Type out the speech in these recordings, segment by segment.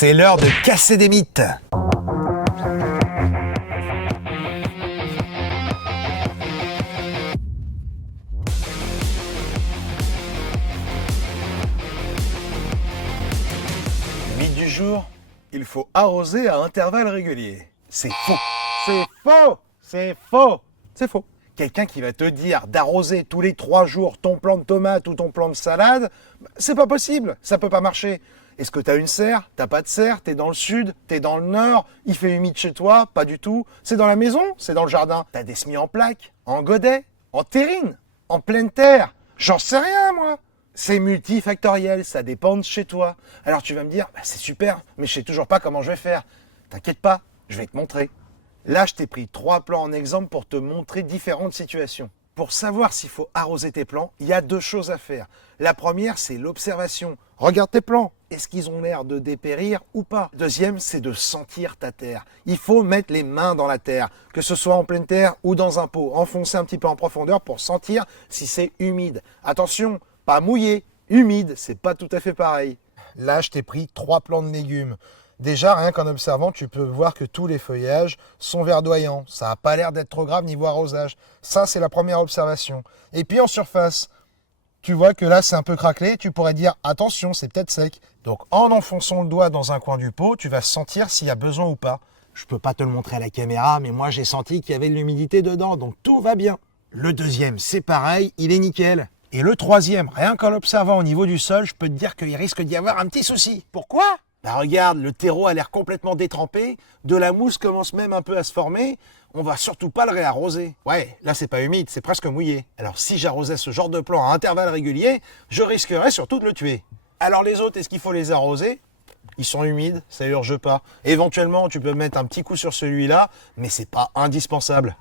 C'est l'heure de casser des mythes. Mythe du jour, il faut arroser à intervalles réguliers. C'est faux. C'est faux. C'est faux. C'est faux. Quelqu'un qui va te dire d'arroser tous les 3 jours ton plant de tomate ou ton plant de salade, c'est pas possible, ça peut pas marcher. Est-ce que tu as une serre? T'as pas de serre? T'es dans le sud? T'es dans le nord? Il fait humide chez toi? Pas du tout. C'est dans la maison? C'est dans le jardin? T'as des semis en plaque? En godet? En terrine? En pleine terre? J'en sais rien moi. C'est multifactoriel, ça dépend de chez toi. Alors tu vas me dire, c'est super, mais je sais toujours pas comment je vais faire. T'inquiète pas, je vais te montrer. Là, je t'ai pris 3 plants en exemple pour te montrer différentes situations. Pour savoir s'il faut arroser tes plants, il y a 2 choses à faire. La première, c'est l'observation. Regarde tes plants. Est-ce qu'ils ont l'air de dépérir ou pas? Deuxième, c'est de sentir ta terre. Il faut mettre les mains dans la terre, que ce soit en pleine terre ou dans un pot. Enfoncer un petit peu en profondeur pour sentir si c'est humide. Attention, pas mouillé, humide, c'est pas tout à fait pareil. Là, je t'ai pris 3 plants de légumes. Déjà, rien qu'en observant, tu peux voir que tous les feuillages sont verdoyants. Ça n'a pas l'air d'être trop grave niveau arrosage. Ça, c'est la première observation. Et puis en surface, tu vois que là, c'est un peu craquelé. Tu pourrais dire, attention, c'est peut-être sec. Donc, en enfonçant le doigt dans un coin du pot, tu vas sentir s'il y a besoin ou pas. Je ne peux pas te le montrer à la caméra, mais moi, j'ai senti qu'il y avait de l'humidité dedans. Donc, tout va bien. Le deuxième, c'est pareil, il est nickel. Et le troisième, rien qu'en l'observant au niveau du sol, je peux te dire qu'il risque d'y avoir un petit souci. Pourquoi ? Regarde, le terreau a l'air complètement détrempé, de la mousse commence même un peu à se former, on va surtout pas le réarroser. Ouais, là c'est pas humide, c'est presque mouillé. Alors si j'arrosais ce genre de plant à intervalles réguliers, je risquerais surtout de le tuer. Alors les autres, est-ce qu'il faut les arroser? Ils sont humides, ça urge pas. Éventuellement, tu peux mettre un petit coup sur celui-là, mais c'est pas indispensable.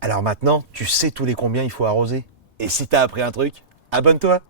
Alors maintenant, tu sais tous les combien il faut arroser. Et si t'as appris un truc, abonne-toi.